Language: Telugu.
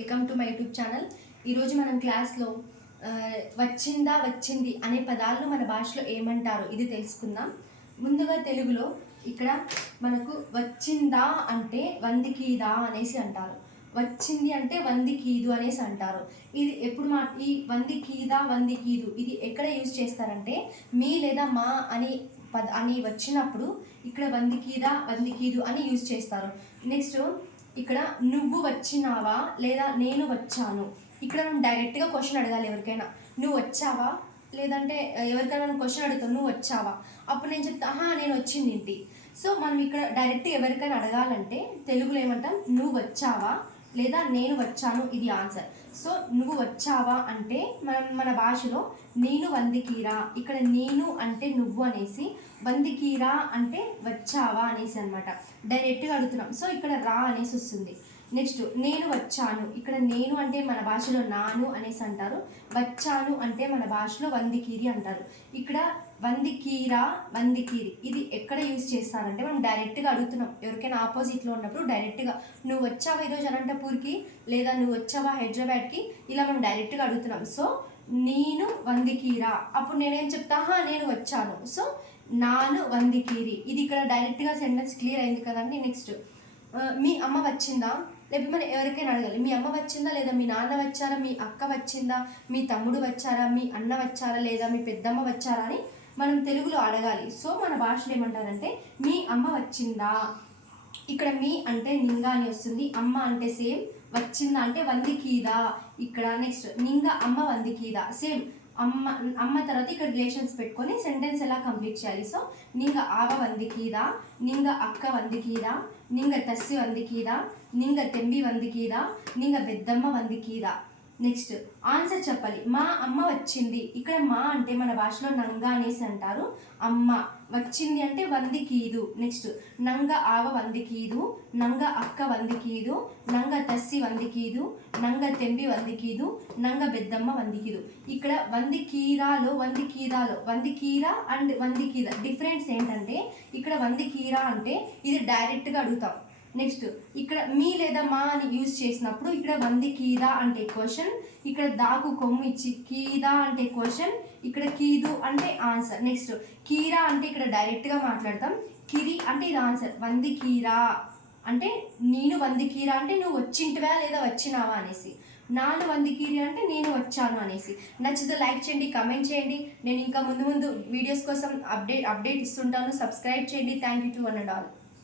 Welcome to my YouTube channel ఈరోజు మనం క్లాస్లో వచ్చిందా వచ్చింది అనే పదాలను మన భాషలో ఏమంటారు ఇది తెలుసుకుందాం. ముందుగా తెలుగులో ఇక్కడ మనకు వచ్చిందా అంటే వందికీదా అనేసి అంటారు. వచ్చింది అంటే వందికీదు అనేసి అంటారు. ఇది ఎప్పుడు మా ఈ వందికీదా వందికీదు ఇది ఎక్కడ యూజ్ చేస్తారంటే మీ లేదా మా అని పద అని వచ్చినప్పుడు ఇక్కడ వందికీదా వందికీదు అని యూజ్ చేస్తారు. నెక్స్ట్ ఇక్కడ నువ్వు వచ్చినావా లేదా నేను వచ్చాను? ఇక్కడ మనం డైరెక్ట్గా క్వశ్చన్ అడగాలి ఎవరికైనా. నువ్వు వచ్చావా? లేదంటే ఎవరికైనా మనం క్వశ్చన్ అడుగుతాం నువ్వు వచ్చావా? అప్పుడు నేను చెప్తా ఆహా నేను వచ్చింది ఏంటి సో మనం ఇక్కడ డైరెక్ట్ ఎవరికైనా అడగాలంటే తెలుగులో ఏమంటాం? నువ్వు వచ్చావా? లేదా నేను వచ్చాను ఇది ఆన్సర్ సో నువ్వు వచ్చావా అంటే మనం మన భాషలో నేను వందికీరా ఇక్కడ నేను అంటే నువ్వు అనేసి వందికీరా అంటే వచ్చావా అనేసి అనమాట డైరెక్ట్గా అడుగుతున్నాం. సో ఇక్కడ రా అనేసి వస్తుంది. నెక్స్ట్ నేను వచ్చాను. ఇక్కడ నేను అంటే మన భాషలో నాను అనేసి అంటారు. వచ్చాను అంటే మన భాషలో వందికీరి అంటారు. ఇక్కడ వందికీరా వందికీరి ఇది ఎక్కడ యూజ్ చేస్తారంటే మనం డైరెక్ట్గా అడుగుతున్నాం. ఎవరికైనా ఆపోజిట్లో ఉన్నప్పుడు డైరెక్ట్గా నువ్వు వచ్చావా ఈరోజు అనంతపూర్కి లేదా నువ్వు వచ్చావా హైదరాబాద్కి? ఇలా మనం డైరెక్ట్గా అడుగుతున్నాం. సో నేను వందికీరా. అప్పుడు నేనేం చెప్తా? నేను వచ్చాను. సో నాను వందికీరి. ఇది ఇక్కడ డైరెక్ట్గా సెంటెన్స్ క్లియర్ అయింది కదండి. నెక్స్ట్ మీ అమ్మ వచ్చిందా? లేకపోతే మనం ఎవరికైనా అడగాలి. మీ అమ్మ వచ్చిందా లేదా? మీ నాన్న వచ్చారా? మీ అక్క వచ్చిందా? మీ తమ్ముడు వచ్చారా? మీ అన్న వచ్చారా? లేదా మీ పెద్దమ్మ వచ్చారా అని మనం తెలుగులో అడగాలి. సో మన భాషలో ఏమంటారంటే మీ అమ్మ వచ్చిందా? ఇక్కడ మీ అంటే నింగా అని వస్తుంది. అమ్మ అంటే సేమ్ వచ్చిందా అంటే వందికీదా ఇక్కడ నెక్స్ట్ నింగా అమ్మ వందికీదా సేమ్. అమ్మ అమ్మ తర్వాత ఇక్కడ రిలేషన్స్ పెట్టుకొని సెంటెన్స్ ఎలా కంప్లీట్ చేయాలి? సో నింగ ఆవ వందికీదా నింగ అక్క వందికీదా నింగ తస్సి వందికీదా నింగ తెంబి వందికీదా నింగ పెద్దమ్మ వందికీదా నెక్స్ట్ ఆన్సర్ చెప్పాలి. మా అమ్మ వచ్చింది. ఇక్కడ మా అంటే మన భాషలో నంగా అనేసి అంటారు. అమ్మ వచ్చింది అంటే వందికీదు. నెక్స్ట్ నంగ ఆవ వందికీదు నంగ అక్క వందికీదు నంగ తస్సి వందికీదు నంగ తెంబి వందికీదు నంగ బెద్దమ్మ వందికీదు. ఇక్కడ వందికీరాలో వందికీరాలో వందికీరా అండ్ వందికీర డిఫరెన్స్ ఏంటంటే ఇక్కడ వందికీరా అంటే ఇది డైరెక్ట్గా అడుగుతాం. నెక్స్ట్ ఇక్కడ మీ లేదా మా అని యూజ్ చేసినప్పుడు ఇక్కడ వంది కీదా అంటే క్వశ్చన్ ఇక్కడ దాకు కొమ్ము ఇచ్చి కీదా అంటే క్వశ్చన్ ఇక్కడ కీదు అంటే ఆన్సర్ నెక్స్ట్ కీరా అంటే ఇక్కడ డైరెక్ట్గా మాట్లాడతాం. కిరి అంటే ఇది ఆన్సర్ వంది కీరా అంటే నేను వంది కీరా అంటే నువ్వు వచ్చింటివా లేదా వచ్చినావా అనేసి. నాను వంది కీరి అంటే నేను వచ్చాను అనేసి. నచ్చితే లైక్ చేయండి కమెంట్ చేయండి. నేను ఇంకా ముందు ముందు వీడియోస్ కోసం అప్డేట్ అప్డేట్ ఇస్తుంటాను. సబ్స్క్రైబ్ చేయండి. Thank you to one and all